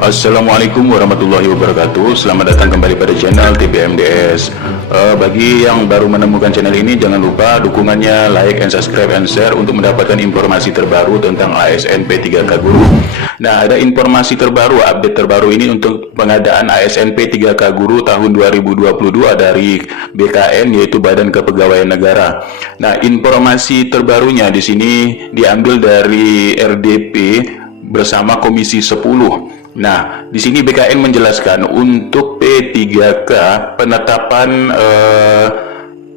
Assalamualaikum warahmatullahi wabarakatuh. Selamat datang kembali pada channel TPMDS. Bagi yang baru menemukan channel ini, jangan lupa dukungannya, like and subscribe and share untuk mendapatkan informasi terbaru tentang ASN P3K Guru. Nah, ada informasi terbaru, update terbaru ini untuk pengadaan ASN P3K Guru tahun 2022 dari BKN, yaitu Badan Kepegawaian Negara. Nah, informasi terbarunya di sini diambil dari RDP bersama Komisi 10. Nah, di sini BKN menjelaskan untuk P3K penetapan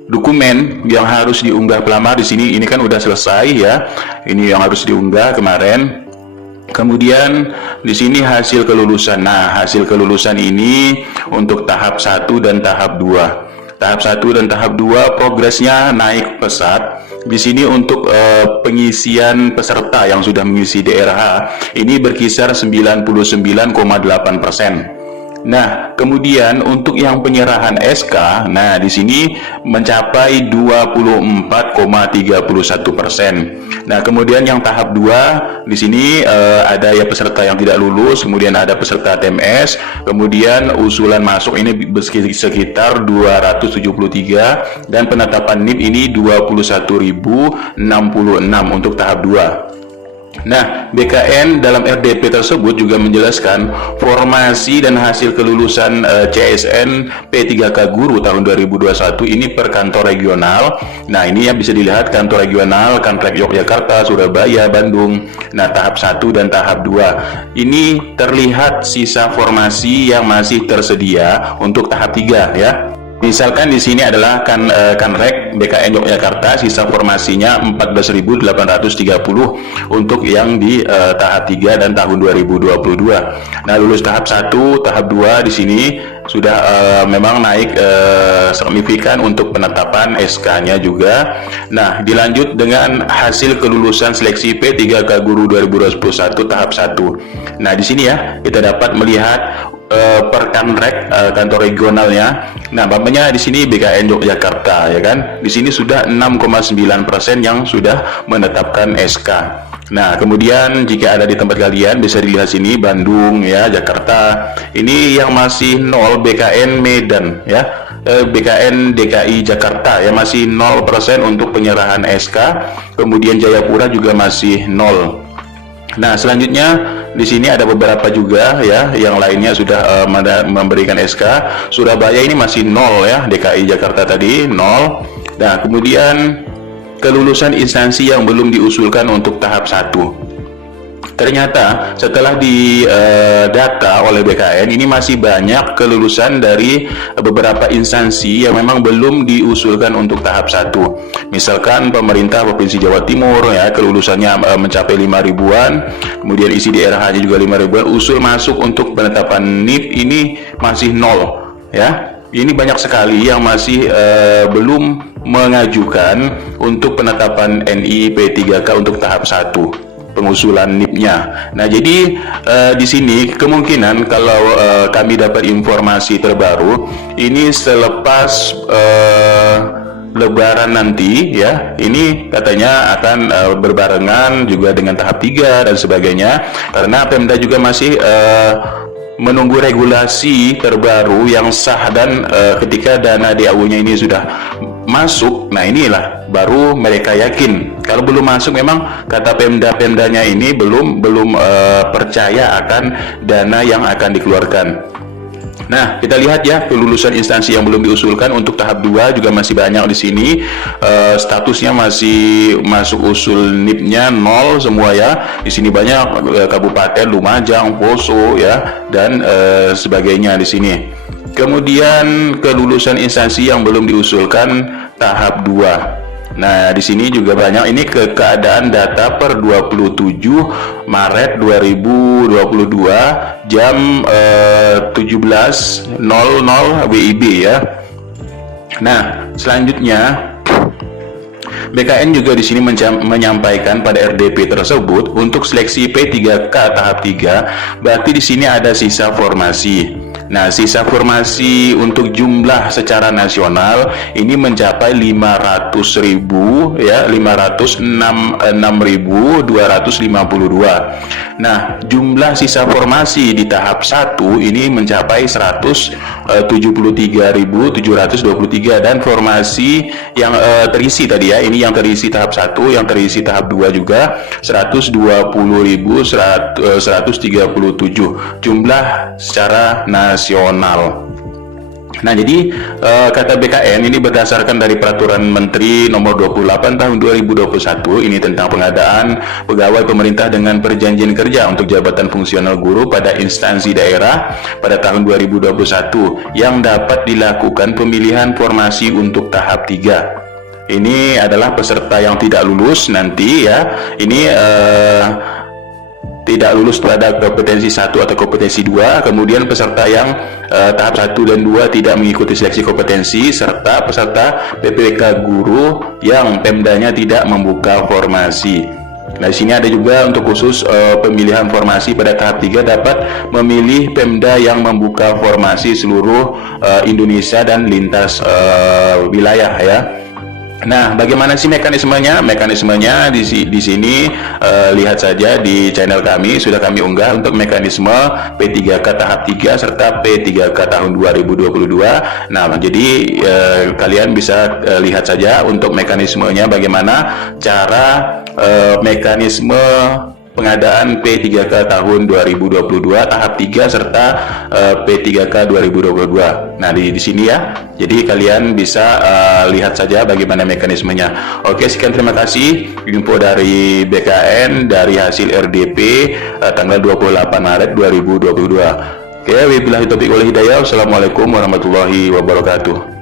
dokumen yang harus diunggah pelamar di sini ini kan udah selesai ya. Ini yang harus diunggah kemarin. Kemudian di sini hasil kelulusan. Nah, hasil kelulusan ini untuk tahap 1 dan tahap 2. Tahap 1 dan tahap 2 progresnya naik pesat. Di sini untuk pengisian peserta yang sudah mengisi DRH ini berkisar 99,8%. Nah, kemudian untuk yang penyerahan SK, nah di sini mencapai 24,31%. Nah, kemudian yang tahap 2 di sini ada ya peserta yang tidak lulus, kemudian ada peserta TMS, kemudian usulan masuk ini sekitar 273 dan penetapan NIP ini 21.066 untuk tahap 2. Nah, BKN dalam RDP tersebut juga menjelaskan formasi dan hasil kelulusan CSN P3K Guru tahun 2021 ini per kantor regional. Nah, ini ya bisa dilihat kantor regional, Kantrek Yogyakarta, Surabaya, Bandung. Nah, tahap 1 dan tahap 2. Ini terlihat sisa formasi yang masih tersedia untuk tahap 3 ya. Misalkan di sini adalah Kanrek BKN Yogyakarta, sisa formasinya 14.830 untuk yang di tahap 3 dan tahun 2022. Nah, lulus tahap 1, tahap 2 di sini sudah memang naik signifikan untuk penetapan SK-nya juga. Nah, dilanjut dengan hasil kelulusan seleksi P3K Guru 2021 tahap 1. Nah, di sini ya kita dapat melihat per Kanrek kantor regionalnya. Nah, bapaknya di sini BKN Yogyakarta ya kan. Di sini sudah 6,9% yang sudah menetapkan SK. Nah, kemudian jika ada di tempat kalian bisa dilihat sini Bandung ya, Jakarta. Ini yang masih 0 BKN Medan ya. BKN DKI Jakarta ya masih 0% untuk penyerahan SK. Kemudian Jayapura juga masih 0. Nah, selanjutnya di sini ada beberapa juga ya, yang lainnya sudah memberikan SK. Surabaya ini masih 0 ya, DKI Jakarta tadi 0. Nah, kemudian kelulusan instansi yang belum diusulkan untuk tahap 1. Ternyata setelah didata oleh BKN ini masih banyak kelulusan dari beberapa instansi yang memang belum diusulkan untuk tahap 1. Misalkan pemerintah Provinsi Jawa Timur ya, kelulusannya mencapai 5 ribuan, kemudian isi DRH-nya juga 5 ribuan, usul masuk untuk penetapan NIP ini masih 0 ya. Ini banyak sekali yang masih belum mengajukan untuk penetapan NI P3K untuk tahap 1. Pengusulan NIP-nya. Nah, jadi di sini kemungkinan kalau kami dapat informasi terbaru ini selepas Lebaran nanti ya, ini katanya akan berbarengan juga dengan tahap 3 dan sebagainya, karena Pemda juga masih menunggu regulasi terbaru yang sah dan ketika dana DAU-nya ini sudah masuk, nah inilah baru mereka yakin. Kalau belum masuk memang kata Pemdanya ini belum percaya akan dana yang akan dikeluarkan. Nah, kita lihat ya kelulusan instansi yang belum diusulkan untuk tahap 2 juga masih banyak di sini. Statusnya masih masuk usul NIP-nya 0 semua ya. Di sini banyak Kabupaten Lumajang, Poso ya dan sebagainya di sini. Kemudian kelulusan instansi yang belum diusulkan tahap 2. Nah, di sini juga banyak. Ini keadaan data per 27 Maret 2022 jam 17.00 WIB ya. Nah, selanjutnya BKN juga di sini menyampaikan pada RDP tersebut untuk seleksi P3K tahap 3, berarti di sini ada sisa formasi. Nah, sisa formasi untuk jumlah secara nasional ini mencapai 500.000 ya, 506.252. Nah, jumlah sisa formasi di tahap 1 ini mencapai 173.723 dan formasi yang terisi tadi ya, ini yang terisi tahap 1, yang terisi tahap 2 juga 120.137 jumlah secara nasional. Nah, jadi kata BKN ini berdasarkan dari Peraturan Menteri Nomor 28 Tahun 2021 ini tentang pengadaan pegawai pemerintah dengan perjanjian kerja untuk jabatan fungsional guru pada instansi daerah pada tahun 2021 yang dapat dilakukan pemilihan formasi untuk tahap 3. Ini adalah peserta yang tidak lulus nanti ya. Ini tidak lulus pada kompetensi 1 atau kompetensi 2, kemudian peserta yang tahap 1 dan 2 tidak mengikuti seleksi kompetensi, serta peserta PPK guru yang Pemdanya tidak membuka formasi. Nah, di sini ada juga untuk khusus pemilihan formasi pada tahap 3 dapat memilih Pemda yang membuka formasi seluruh Indonesia dan lintas wilayah ya. Nah, bagaimana sih mekanismenya? Mekanismenya di sini lihat saja di channel kami, sudah kami unggah untuk mekanisme P3K tahap 3 serta P3K tahun 2022. Nah, jadi kalian bisa lihat saja untuk mekanismenya bagaimana cara mekanisme pengadaan P3K tahun 2022 tahap 3 serta P3K 2022. Nah, di sini ya. Jadi kalian bisa lihat saja bagaimana mekanismenya. Oke, sekian, terima kasih info dari BKN dari hasil RDP tanggal 28 Maret 2022. Oke, wabillahi taufiq wal hidayah. Wassalamualaikum warahmatullahi wabarakatuh.